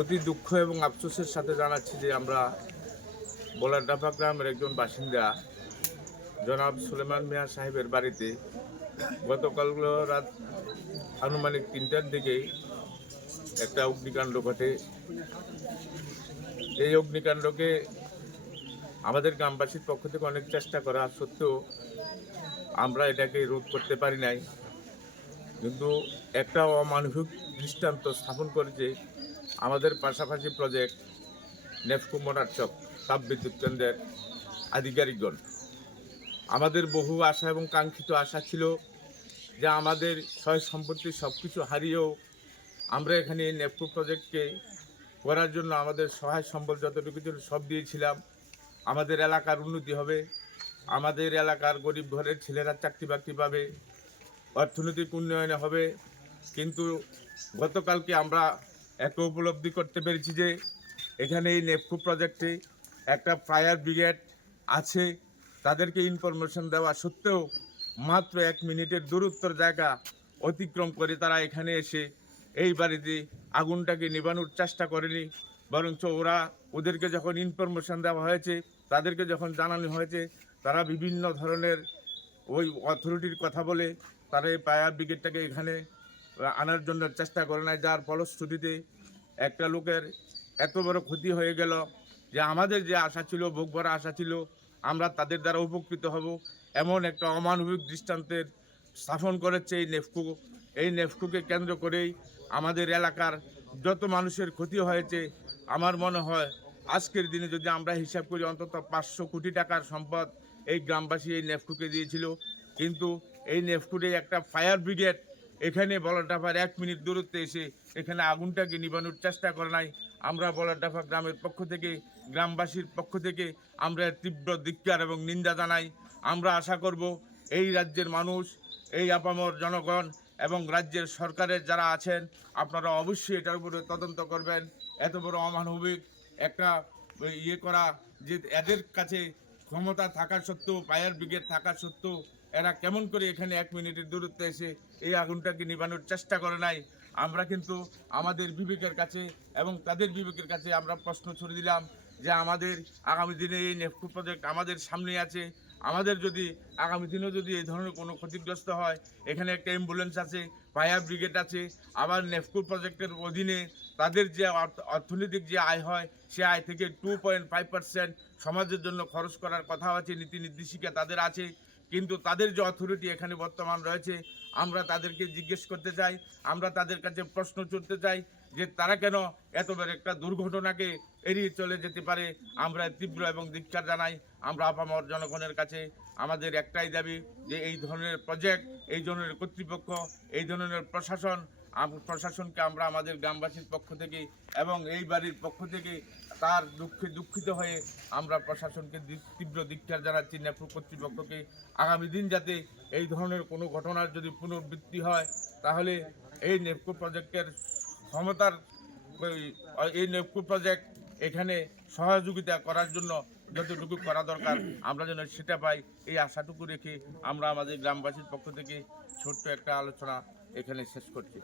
অতি দুঃখ এবং আফসোসের সাথে জানাচ্ছি যে আমরা বলারডাফা গ্রামের একজন বাসিন্দা জনাব সুলেমান মিয়া সাহেবের বাড়িতে গতকাল রাত আনুমানিক ৩টার দিকে একটা অগ্নিকাণ্ড ঘটে। এই অগ্নিকাণ্ডকে আমাদের গ্রামবাসীর পক্ষ থেকে অনেক চেষ্টা করা সত্ত্বেও আমরা এটাকে রোধ করতে পারি নাই। কিন্তু একটা অমানবিক দৃষ্টান্ত স্থাপন করেছে আমাদের পাশাপাশি প্রজেক্ট নেফকো মোটরচক তাপবিদ্যুৎ কেন্দ্রের আধিকারিকগণ। আমাদের বহু আশা এবং কাঙ্ক্ষিত আশা ছিল যে আমাদের সয় সম্পত্তি সব কিছু হারিয়েও আমরা এখানে নেফকো প্রজেক্টকে করার জন্য আমাদের সহায় সম্বল যতটুকু ছিল সব দিয়েছিলাম। আমাদের এলাকার উন্নতি হবে, আমাদের এলাকার গরিব ঘরের ছেলেরা চাকরি বাকরি পাবে, অর্থনৈতিক উন্নয়নে হবে। কিন্তু গতকালকে আমরা একটা উপলব্ধি করতে পেরেছি যে এখানে এই নেফকো প্রজেক্টে একটা ফায়ার ব্রিগেড আছে। তাদেরকে ইনফরমেশন দেওয়া সত্ত্বেও মাত্র 1 মিনিটের দূরত্বর জায়গা অতিক্রম করে তারা এখানে এসে এই বাড়িতে আগুনটাকে নিভানোর চেষ্টা করেনি, বরঞ্চ ওদেরকে যখন ইনফরমেশন দেওয়া হয়েছে, তাদেরকে যখন জানানো হয়েছে, তারা বিভিন্ন ধরনের ওই অথরিটির কথা বলে তারা এই ফায়ার ব্রিগেডটাকে এখানে আনার জন্য চেষ্টা করে নাই, যার ফলশ্রুতিতে একটা লোকের এত বড় ক্ষতি হয়ে গেল যে আমাদের যে আশা ছিল, ভোগ ভরা আশা ছিল, আমরা তাদের দ্বারা উপকৃত হব, এমন একটা অমানবিক দৃষ্টান্তের স্থাপন করেছে এই নেফকো। এই নেফকোকে কেন্দ্র করেই আমাদের এলাকার যত মানুষের ক্ষতি হয়েছে, আমার মনে হয় আজকের দিনে যদি আমরা হিসাব করি অন্তত 500 কোটি টাকার সম্পদ এই গ্রামবাসী এই নেফকোকে দিয়েছিল। কিন্তু এই নেফকোতে একটা ফায়ার ব্রিগেড এখানে বলারডাফার 1 মিনিট দূরত্বে এসে এখানে আগুনটাকে নিভানোর চেষ্টা করে নাই। আমরা বলারডাফা গ্রামের পক্ষ থেকে, গ্রামবাসীর পক্ষ থেকে আমরা তীব্র ধিক্কার এবং নিন্দা জানাই। আমরা আশা করব এই রাজ্যের মানুষ, এই আপামর জনগণ এবং রাজ্যের সরকারের যারা আছেন, আপনারা অবশ্যই এটার উপরে তদন্ত করবেন। এত বড় অমানবিক একটা করা, যে এদের কাছে ক্ষমতা থাকা সত্ত্বেও, ফায়ার ব্রিগেড থাকা সত্ত্বেও এরা কেমন করে এখানে 1 মিনিটের দূরত্বে এসে এই আগুনটাকে নিভানোর চেষ্টা করে নাই। আমরা কিন্তু আমাদের বিবেকের কাছে এবং তাদের বিবেকের কাছে আমরা প্রশ্ন ছুড়ে দিলাম যে আমাদের আগামী দিনে এই নেফকো প্রজেক্ট আমাদের সামনে আছে। আমাদের যদি আগামী দিনেও যদি এই ধরনের কোনো ক্ষতিগ্রস্ত হয়, এখানে একটা অ্যাম্বুলেন্স আছে, ফায়ার ব্রিগেড আছে, আবার নেফকো প্রজেক্টের অধীনে তাদের যে অর্থনৈতিক যে আয় হয়, সে আয় থেকে 2.5% সমাজের জন্য খরচ করার কথা আছে, নীতি নির্দেশিকা তাদের আছে। কিন্তু তাদের যে অথরিটি এখানে বর্তমান রয়েছে, আমরা তাদেরকে জিজ্ঞেস করতে চাই, আমরা তাদের কাছে প্রশ্ন ছুড়তে চাই যে তারা কেন এত বড় একটা দুর্ঘটনাকে এড়িয়ে চলে যেতে পারে। আমরা তীব্র এবং ধিক্কার জানাই। আমরা আপামর জনগণের কাছে আমাদের একটাই দাবি যে এই ধরনের প্রজেক্ট, এই ধরনের কর্তৃপক্ষ, এই ধরনের প্রশাসনকে আমরা আমাদের গ্রামবাসীর পক্ষ থেকে এবং এই বাড়ির পক্ষ থেকে তার দুঃখিত হয়ে আমরা প্রশাসনকে তীব্র ধিক্কার জানাচ্ছি। নেফকো কর্তৃপক্ষকে আগামী দিন যাতে এই ধরনের কোনো ঘটনার যদি পুনরাবৃত্তি হয়, তাহলে এই নেফকো প্রজেক্টের ক্ষমতার এই নেফকো প্রজেক্ট এখানে সহযোগিতা করার জন্য যতটুকু করা দরকার আমরা যেন সেটা পাই, এই আশাটুকু রেখে আমরা আমাদের গ্রামবাসীর পক্ষ থেকে ছোট্ট একটা আলোচনা এখানে শেষ করছি।